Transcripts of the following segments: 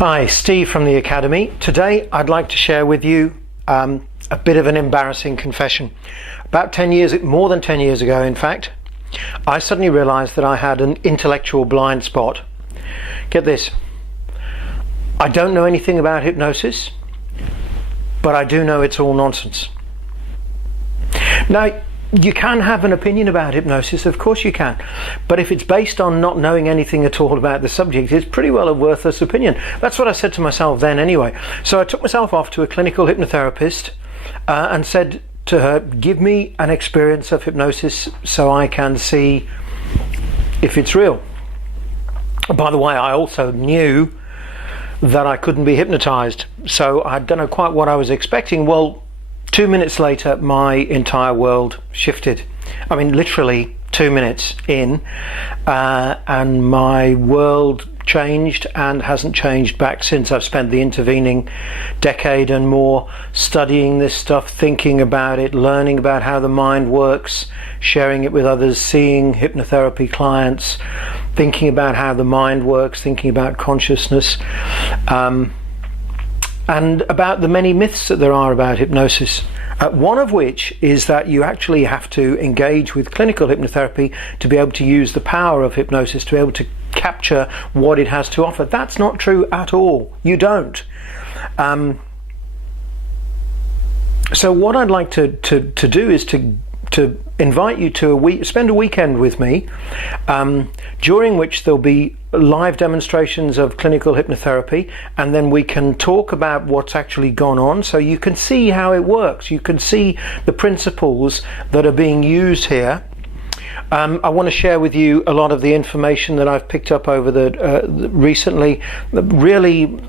Hi, Steve from the Academy. Today I'd like to share with you a bit of an embarrassing confession. About 10 years, more than 10 years ago in fact, I suddenly realized that I had an intellectual blind spot. Get this, I don't know anything about hypnosis, but I do know it's all nonsense. Now, you can have an opinion about hypnosis, of course you can, but if it's based on not knowing anything at all about the subject, it's pretty well a worthless opinion. That's what I said to myself then anyway. So I took myself off to a clinical hypnotherapist and said to her, give me an experience of hypnosis so I can see if it's real. By the way, I also knew that I couldn't be hypnotized, so I don't know quite what I was expecting. Well, 2 minutes later, my entire world shifted. I mean, literally 2 minutes in, and my world changed and hasn't changed back since. I've spent the intervening decade and more studying this stuff, thinking about it, learning about how the mind works, sharing it with others, seeing hypnotherapy clients, thinking about how the mind works, thinking about consciousness, and about the many myths that there are about hypnosis. One of which is that you actually have to engage with clinical hypnotherapy to be able to use the power of hypnosis, to be able to capture what it has to offer. That's not true at all. You don't. So what I'd like to do is to invite you to spend a weekend with me, during which there'll be live demonstrations of clinical hypnotherapy, and then we can talk about what's actually gone on so you can see how it works. You can see the principles that are being used here. I want to share with you a lot of the information that I've picked up over recently, really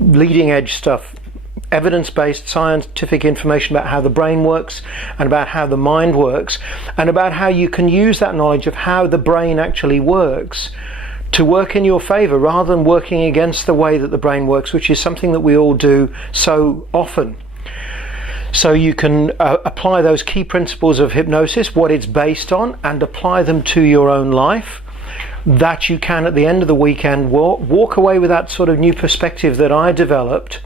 leading edge stuff, evidence-based scientific information about how the brain works and about how the mind works, and about how you can use that knowledge of how the brain actually works to work in your favor rather than working against the way that the brain works, which is something that we all do so often. So you can apply those key principles of hypnosis, what it's based on, and apply them to your own life, that you can at the end of the weekend walk away with that sort of new perspective that I developed,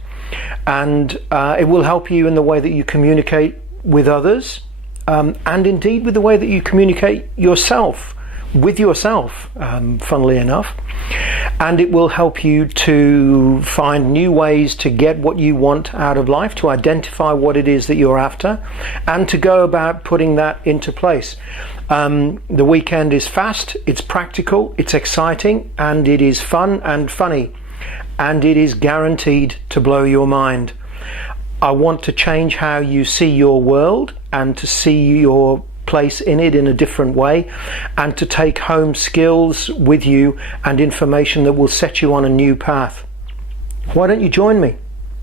and it will help you in the way that you communicate with others, and indeed with the way that you communicate with yourself, funnily enough. And it will help you to find new ways to get what you want out of life, to identify what it is that you're after, and to go about putting that into place. The weekend is fast, it's practical, it's exciting, and it is fun and funny, and it is guaranteed to blow your mind. I want to change how you see your world and to see your place in it in a different way, and to take home skills with you and information that will set you on a new path. Why don't you join me?